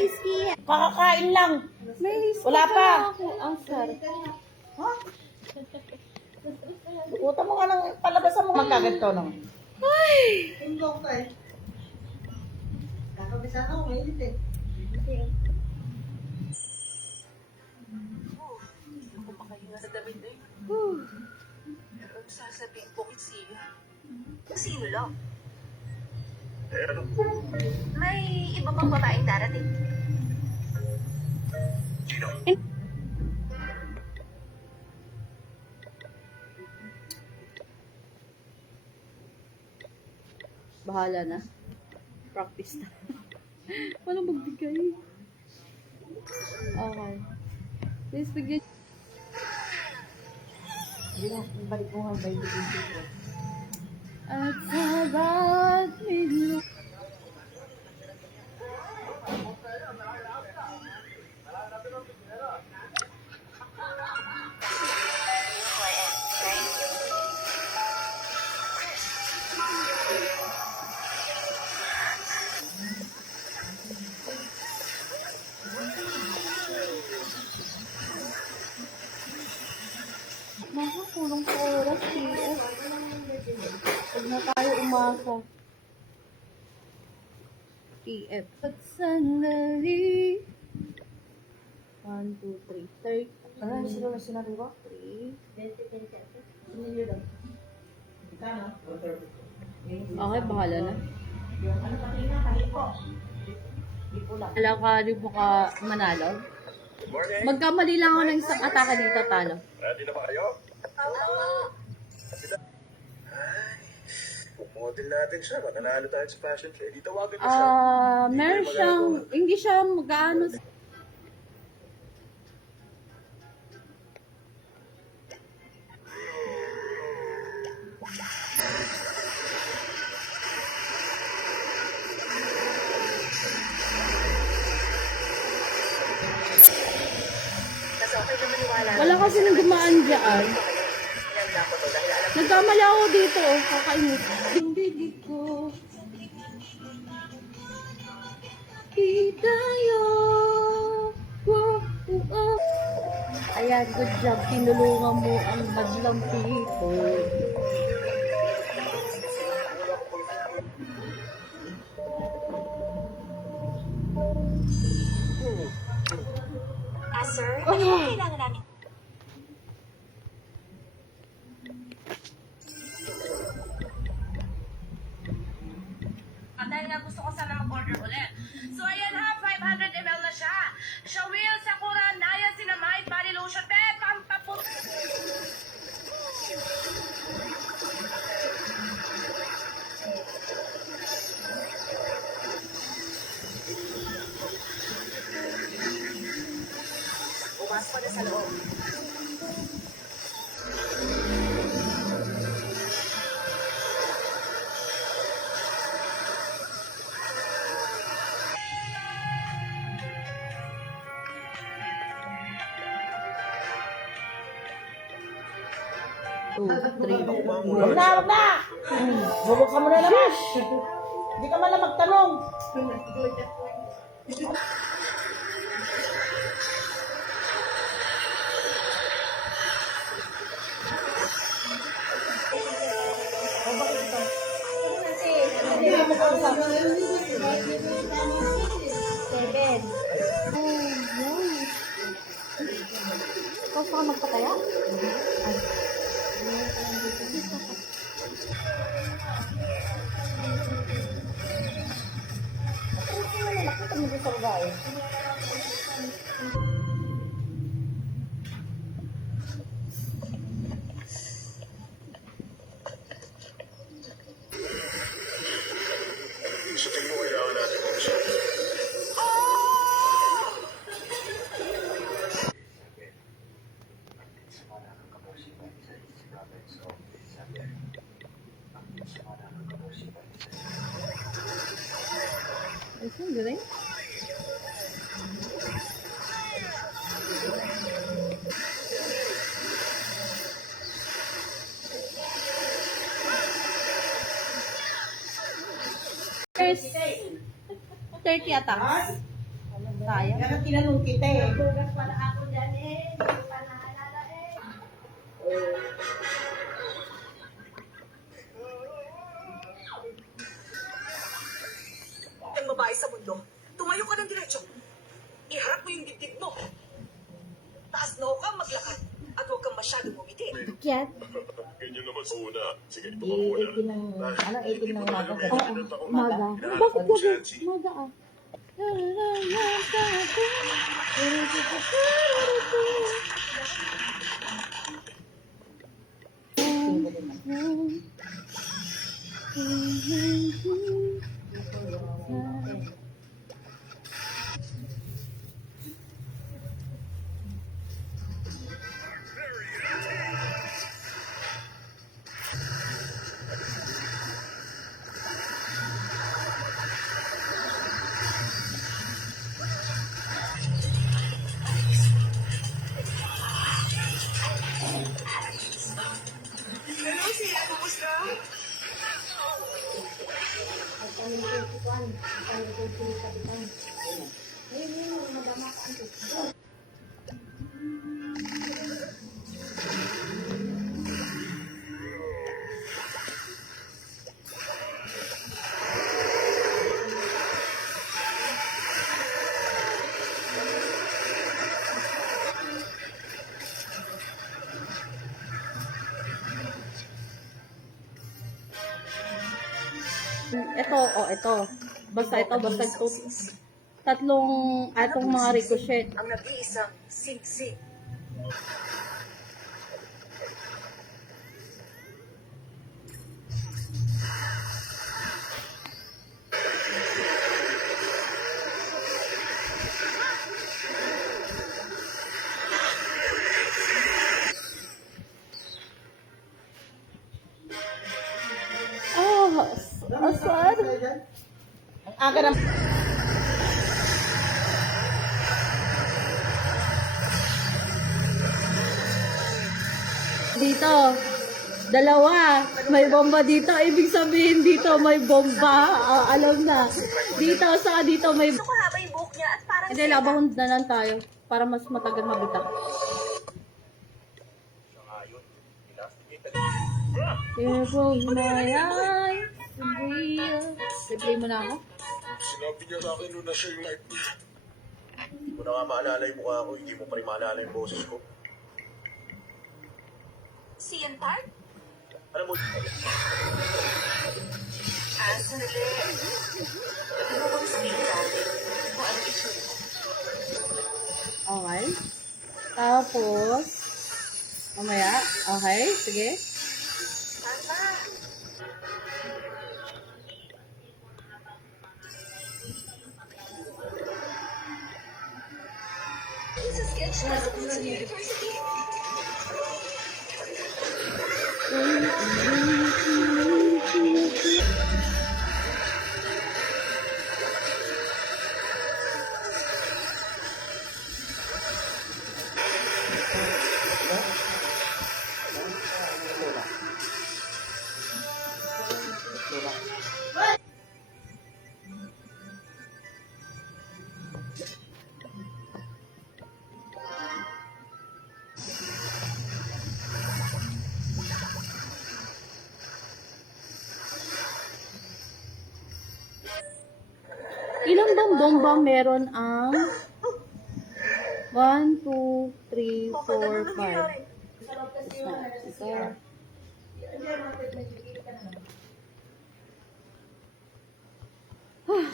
ice Kakakain lang. May ice Wala pa. ako. Ang sarap. Ha? Bukutan mo nga ng palabasan mo. Magkaganto no? Ay! Indong tayo. Kakabisa ako, mainit eh. Ako pa kayo nasa damit na yun. Pero ang sasabihin ko kay Sia. Sino lang? Eh, ano? May iba pang babaeng darating. Sino? Bahala na. Practice na. Walang magbigay. Okay. Please bigyan. Hindi na, balik mo nga ba yung bibigyan ko? At sabat minlo. Makakulong sa oras, PS. Huwag na tayo umasa. TF. At sandali. 1, 2, 3. 30. Ano yung sila na sinabi ko? 3. Sinilyo daw. Kano? Okay, bahala na. Yung ano pati na, kaliko. Hindi pula. Alam ka rin mo ka manalo. Good morning. Magkamali lang ako ng isang atake dito, talo. Ready na ba kayo? Ay, model natin siya. Mananalo tayo sa fashion fair. Di tawagan mo siya. Meron siyang, hindi siya magano. Mas okay na maniwala. Wala kasi nang dumaan dyan. Sinanda ko to dahil alam Nagkamali ako dito, oh. Kakainis. Hindi ko. Itayo. Ayan, good job. Tinulungan mo ang badlang people. sir, ano yung kailangan namin? Dahil nga gusto ko sana mag-order ulit. So ayan ha, 500 ml na siya. Shawil, Sakura, Naya, Cinnamide, Body Lotion, pampaput. Pumasok ka na sa loob. Two, three. Huwag na, huwag na! Bubuksan mo na naman! Hindi ka man lang magtanong! Hindi ka mag-usap. 7. Gusto ka magpataya? Nakita mo sa babae. Sa tingin mo, kailangan natin mag-usap. Ayos mo, galing. There's 30 attacks. Sayang. Kaya tinanong kita eh. Bugas pala ako dyan eh. Hindi ko pa naalala eh. Ang babae sa mundo, tumayo ka ng diretso. Iharap mo yung dibdib mo. Taas na ka, maglakad. At huwag kang masyadong umiti. Kiyat. Ganyan naman sa una. Sige, ito ka Di muna. 18 ng, ano, 18 ng umaga. Oo. Umaga. Bakit gabi? Umaga ah. Hello, siya. Kumusta? Ito. Basta ito. Tatlong, atong mga ricochet. Ang nag-iisang singsing. Asad. Ang aga ng... Dito. Dalawa. May bomba dito. Ibig sabihin dito may bomba. Alam na. Dito may... Gusto ko haba yung buhok niya at parang Hindi, labahon na lang tayo. Para mas matagal mabitak. Careful my eyes. Replay mo na ako? Sinabi niya sa akin noon na siya yung light niya. Hindi ko na nga maalala yung mukha ko. Hindi mo pa rin maalala yung boses ko. si Antart. Alam mo, Sandali. Hindi mo bang sabihin sa akin kung ano itsura mo? Okay. Tapos, mamaya. Okay, sige. Tama. It's a sketch na sa university. Ilang bang bomba meron ang 1, 2, 3, 4, 5. Ito.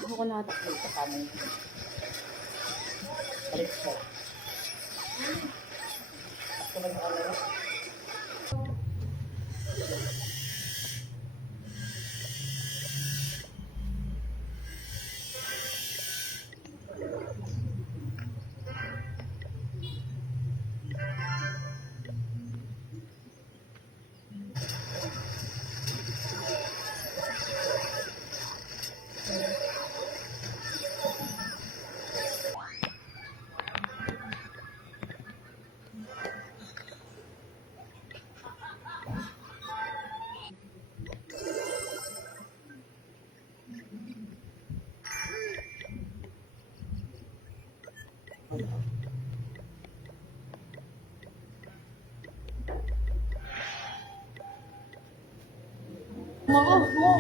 Ako na ata. Balik ko. Mako mo.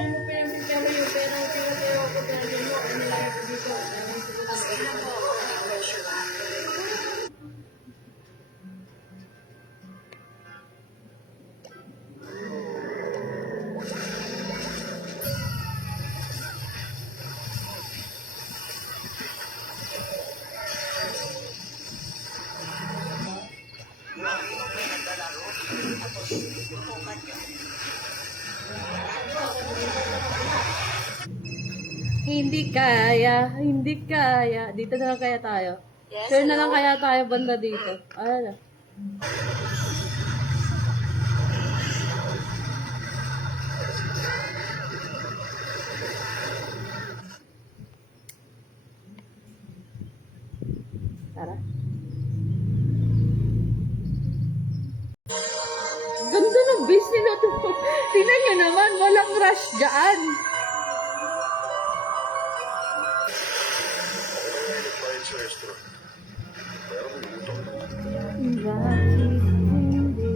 Hindi kaya, hindi kaya. Dito na lang kaya tayo. Sure na lang kaya tayo banda dito. Ano? Tara. Ganda ng base nila to. Tingnan nyo naman, walang rush dyan. Nagbayad sa restaurant. Pero may utang. Bakit hindi?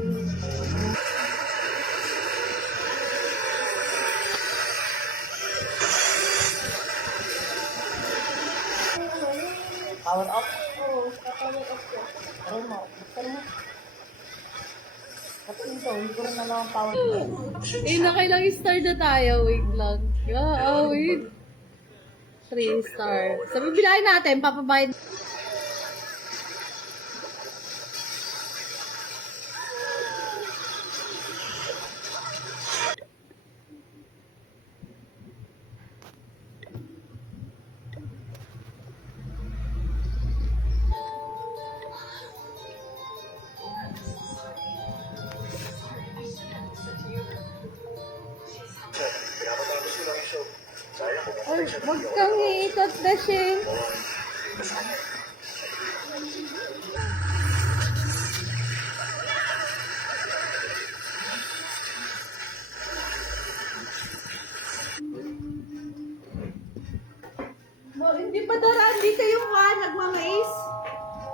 Power off. Oo, power off ko. Pero mo, buksan mo. Kasi ito, hindi ko rin na lang power off. Nakailang star na tayo. Wait lang. Wait. 3 star. Sabi bilahin natin, papabayad. Pinapatapos ko lang yung show. Sayang kung Ay, wag kang iikot na siya. Hindi pa daraan dito yung nagmamais.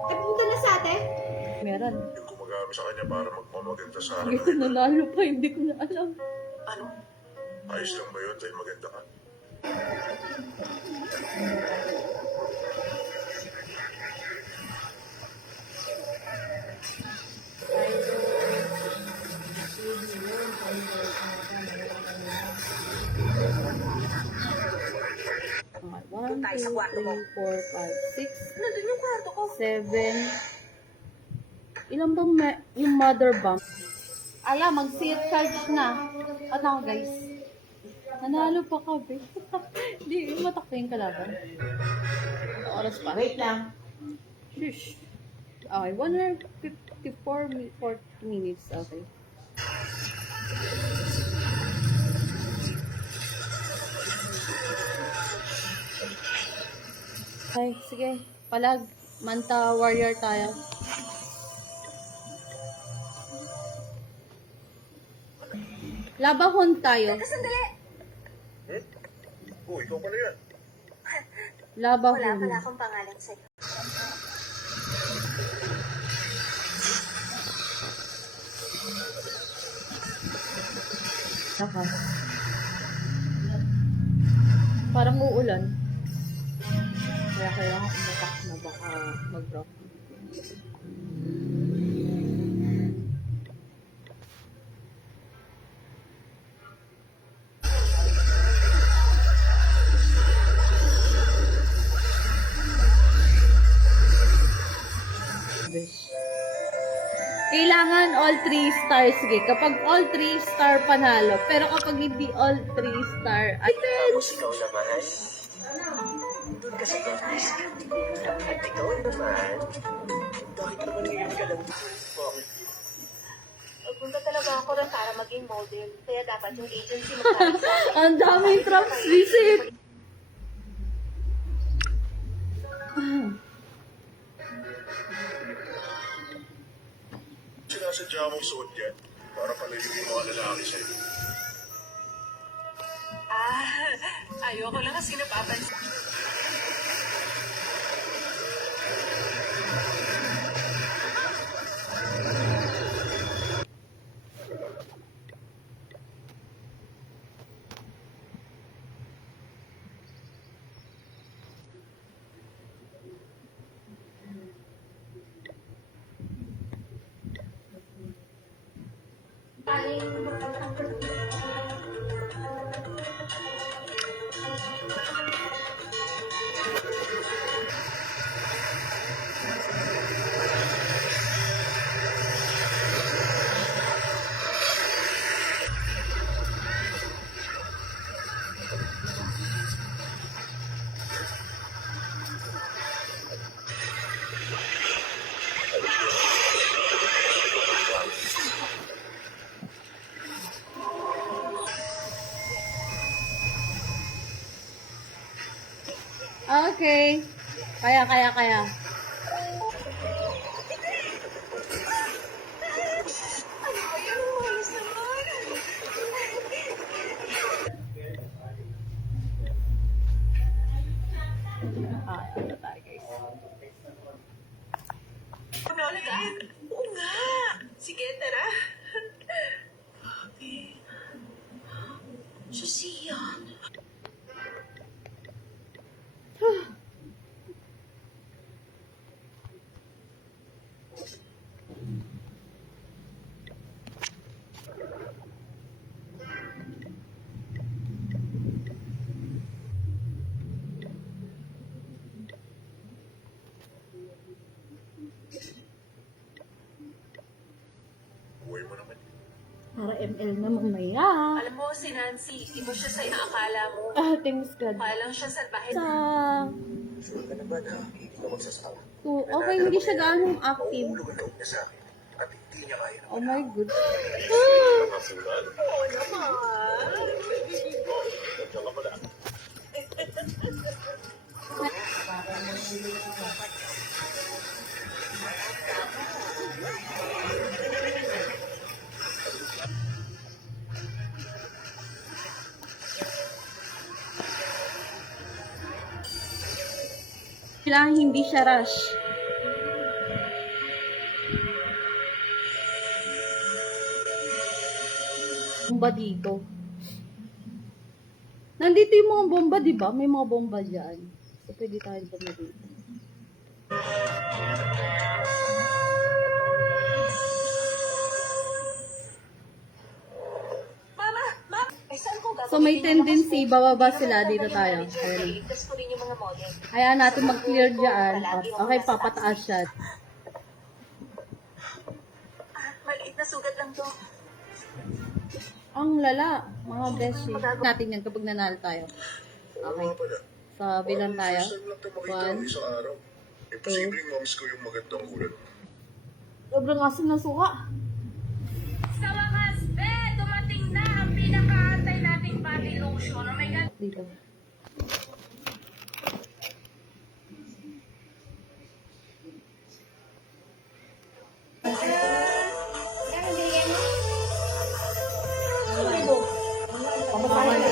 Ay, punta na sa atin? Meron. yung gumagamit sa kanya para magpamaganda sa Hindi akin. ko nanalo pa, hindi ko na alam. Ano? Ayos lang ba yun dahil maganda ka? Okay, 1, 2, 3, 4, 5, 6, Nandun yung kwarto ko. 7. Ilan bang yung mother bank? Ala, mag-seat charge na. Ano guys? Nanalo pa kami. Hindi, matakbo yung kalaban. Oras pa. Wait lang. Shush. Okay, 154 minutes. Okay. Okay, sige. Palag. Manta warrior tayo. Labahon tayo. Sandali! Oh, ikaw pala yan. Labahon. akong pangalan sa'yo. Saka. Parang uulan. Kaya kailangan umatak na baka mag-drop. Kailangan all 3 stars. Sige, kapag all 3 star panalo. Pero kapag hindi all 3 star, Tapos ikaw naman, doon ka sa office. At ikaw naman, bakit naman ngayon ka lang? Bakit? Punta talaga ako rin para maging model. Kaya dapat yung agency magkakaroon sa akin. ang daming traps visit. Sinasadya mong suot yan para palayo yung mga lalaki sa'yo. Ayoko lang kasi napapansin. Okay. Kaya. Ito tayo, guys. Ano ka? Oo nga. Sige, tara. Susiya. Buhay mo naman. Para ML na mamaya. Alam mo, si Nancy, iba siya sa inaakala mo. Thanks God. Palang siya sa bahay. Sa... Sure ka naman ha, hindi ka magsasawa. Okay, hindi siya gaanong active. Mauulog ang loob niya sa akin. At hindi niya kaya na Oh my God. Nakasulat. Oo naman. Nandiyan ka pala. Kailangan hindi siya rush. Bomba dito. Nandito yung mga bomba, di ba? May mga bomba dyan. So, pwede tayo bomba dito. Mama! Ay, saan ko gagawin? So, may tendency, bababa sila. Dito tayo. Ayan. Iligtas ko rin yung mga model. Hayaan natin mag-clear dyan. Okay, papataas siya. Maliit na sugat lang to. Ang lala, mga beshi. Natin yan kapag nanalo tayo. Oo nga pala. Sa bilang tayo. First time lang ito makita One. ko isang araw. Imposibleng moms ko yung magandang ulan. Sobrang asin na suka. Sa wakas, be! Dumating na ang pinakaantay nating body lotion. Oh my God! Dito.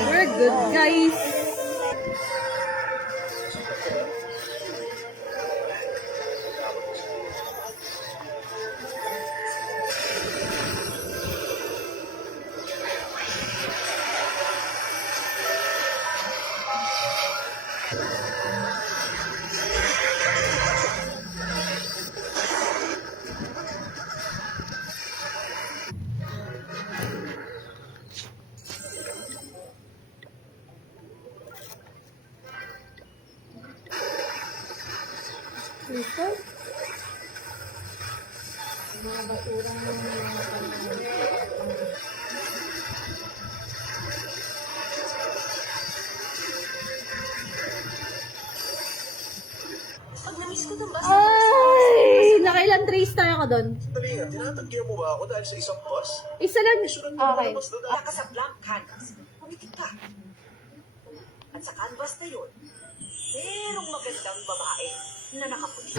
We're good, guys. Dito. Pag namiss ko itong bus, Ay! Nakailan trace tayo ka doon? Dali nga, tinatagyan mo ba ako dahil sa isang bus? Isa lang. Sunod mo naman Okay. ang bus na Wala ka sa blank canvas. Pumikit ka. At sa canvas na yun, merong magandang babae na nakaputi.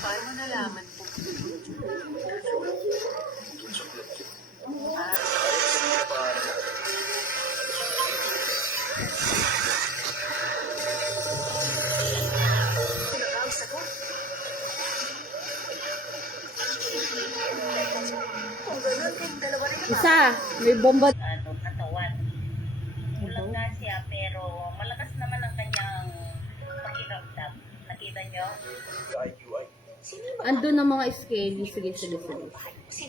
Paano mo nalaman po? Ang sagot. Kung ganun, kung dalawa rin Isa. May bomba. Katawan. Kulang nga siya pero malakas naman ang kanyang pakiramdam. Nakita nyo? IQI. Andun ang mga scaly. Sige. Sino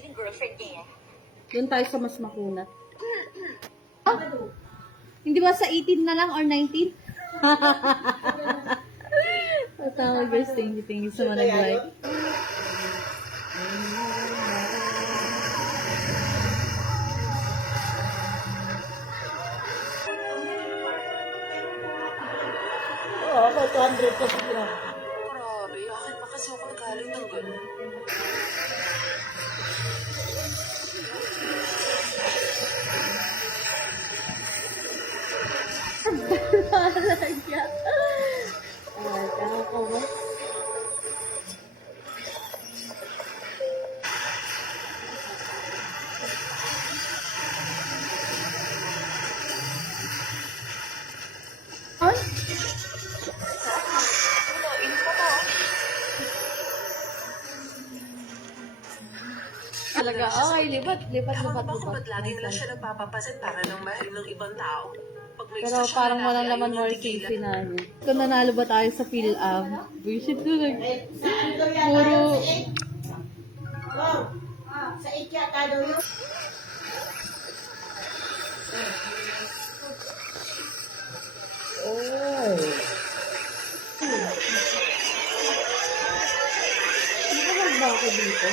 yung girlfriend niya? Doon tayo sa mas makunat. Oh, hindi ba sa 18 na lang or 19? Tatawa guys. Thank you sa mga nag-like. Oo, ako 200 kasi Grabe, akin pa kasi ako nagaling ng ganun. talaga. Okay, lipat. Baka ba't lagi lang siya nagpapapasit para ng mahal ng ibang tao? Pag may Pero isa siyang parang lalaki, walang ayaw laman niyang more tigilan. safety na ano. Kung nanalo ba tayo sa PhilAm? Bullshit ko lang. Puro... Sa ikya ka daw yun. Oh. Nakawag ba ako dito?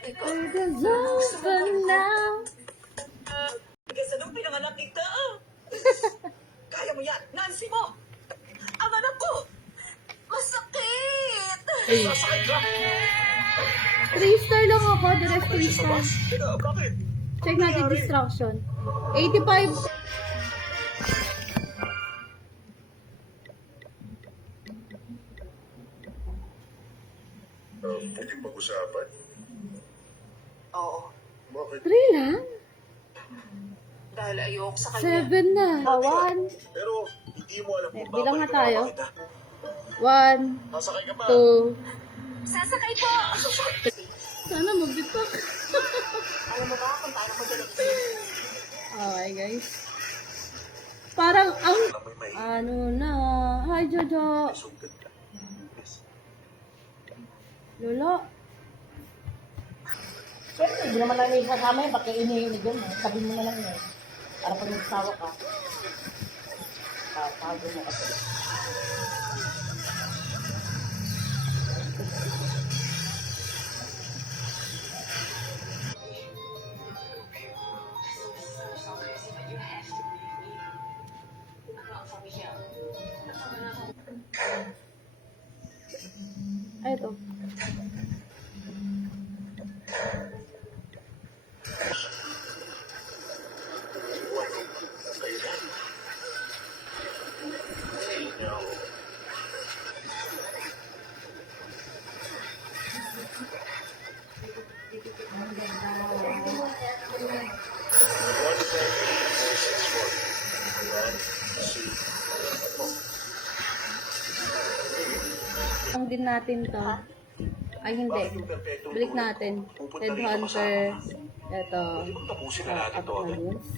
It is over now. Kasi nung pinanganak kita, kaya mo yan, Nancy mo! Ang anak ko! Masakit! Sasakay ka! 3-star lang ako, the rest 3-star. Teka, bakit? Check natin distraction. 85. Pwedeng pag-usapan. Oo, Bakit? 3 lang? dahil ayoko sa kanya. 7 na. 1. Pero hindi mo alam kung Bilang nga babalik tayo. kita. 1, Sasakay ka pa. 2. Sasakay po! Sana magbitok. Alam mo ba kung paano ko dyan Okay, guys. Parang ang... Amoy may Ano na? Hi, Jojo. sugat ka. Yes. Lolo. Siyempre, hindi naman namin isasama yun. Bakit inihinig yun? Sabihin mo na lang yun. Para pag nagsawa ka. Tago mo kasi. Ay, ito. Ang din natin to. Ay, hindi. Balik natin. Headhunter. Ito. Tapusin na natin to. Apat na news.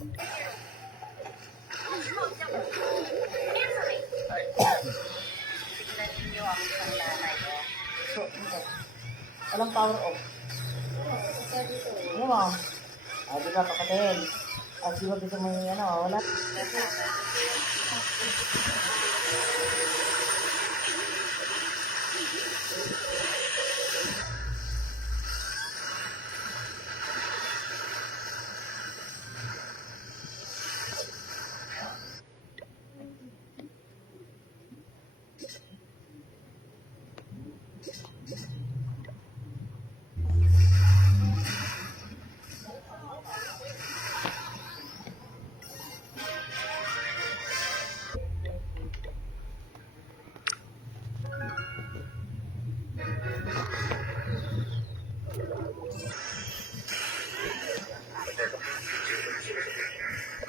Tignan ninyo ang isang nanay, oh. So, ito. Walang power off. Ano mo? Di ba pakatin? Di ba gusto mo yung ano? Wala.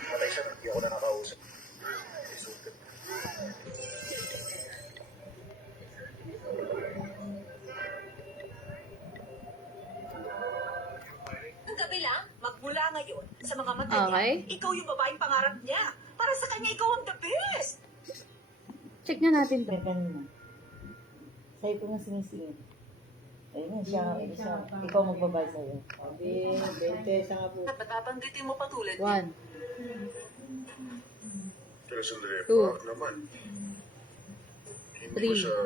Patay siya, hindi ako na nakausap. May sugat ka. Ang gabi lang, magmula ngayon, sa mga mata niya, Okay. ikaw yung babaeng pangarap niya. Para sa kanya, ikaw ang the best. Check na natin to. Ganun na. Sa'yo ko nga sinisingin. Ayun, siya. Ikaw magbabay sa'yo. Sabi, 20 sa nga po. At babanggitin mo pa tulad 1. Pero sandali, Two. bakit naman? Hindi Three. ko siya...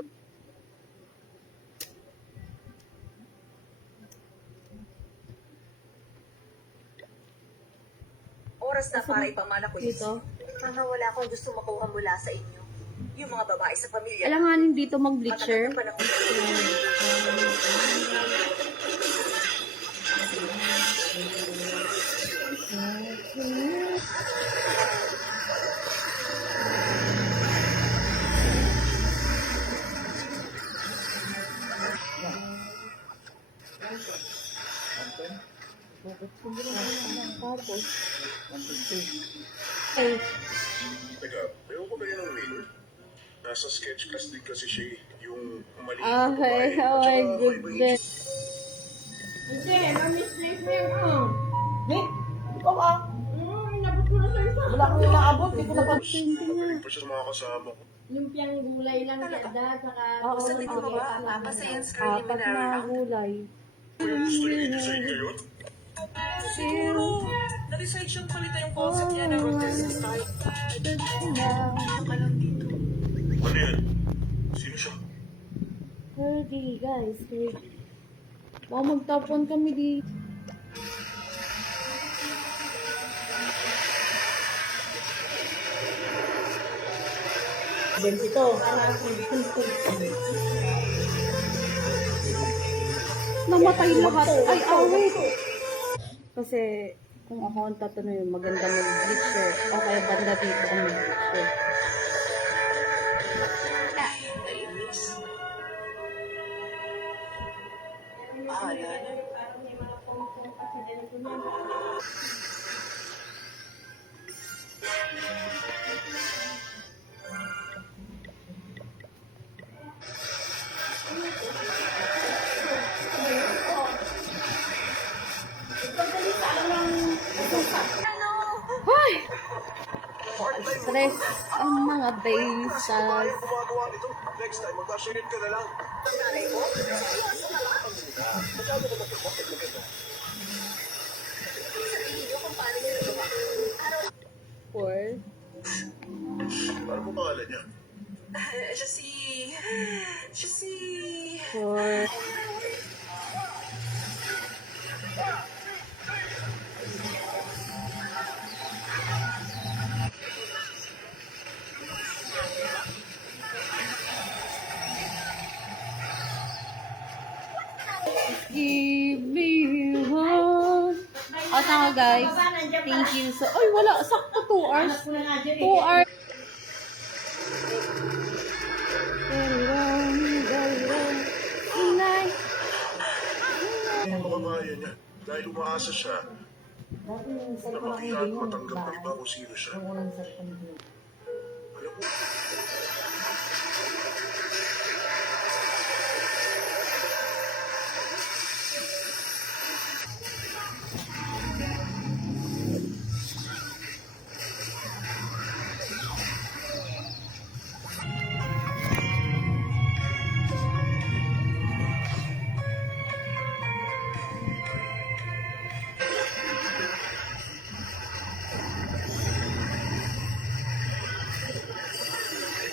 Oras na para ipamana ko Dito. Mga wala akong gusto makuha mula sa inyo. Yung mga babae sa pamilya. Alanganin dito mag-bleacher. Matagal na panahon. Bakit? Tapos, 150. ay, Teka, meron ko ba yun ng mail? Nasa sketch class din kasi siya eh. Yung maliit ah, na babae. hey, oh At my saka iba-iba yung goodness. Nick, ikaw ah. Wala kang inaabot, di ko na pa. Magaling pa siya sa mga kasama ko. Lumpiang gulay lang kada, saka Oo, Sa tingin mo ba, apat. papasa yung Scarlet Apat na Minera? gulay. Kaya gusto niyo i-design ngayon? Siguro, na-decide siyang palitan yung concept niya ng romantic style. Ano yan? Sino siya? Fergie, guys. Fergie. Baka magtapon kami dito. Bensito. Namatay lahat. Ay, wait. Kasi, kung ako ang tatanungin, maganda mag-bleach siya. O kaya banda dito ang mag-bleach siya. Ay! Stress ang mga bases. Yung gumagawa nito. Next time, magka-share ka na lang. Four. Ano mo pangalan niya? Siya si... Four. Give me one. O, tama guys. Thank you. So, ay, wala. Sakto 2 hours. 2 hours. Inay. Yung kababayan niya. Dahil umaasa siya Dati yung na cellphone ako makiyaan ganyan. matanggap ng iba kung sino siya. Yung unang cellphone ko.